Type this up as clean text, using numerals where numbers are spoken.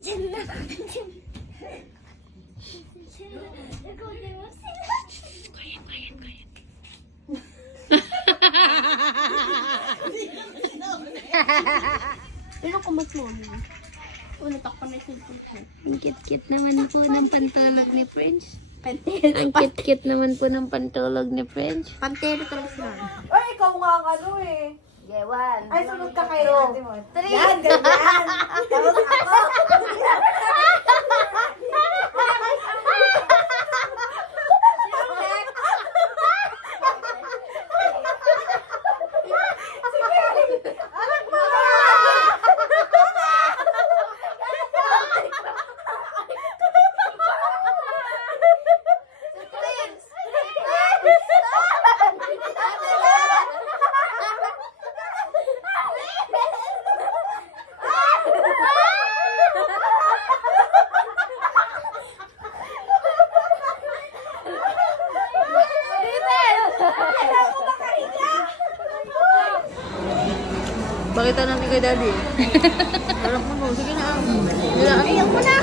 Pero kumat mo. Una takpan na yung cellphone ko. Ang cute-cute naman po ng pantulog ni French. Pantero. Ang cute-cute naman po ng pantulog ni French. Pantero talaga sila. Ay, ikaw nga ang ano eh. Yeah, one. Ay, sunod ka kay ate mo. Three. Yan, ganyan. Tapos ako. Pakita natin kay Daddy. Harap mo. Sige na. Ayaw mo na.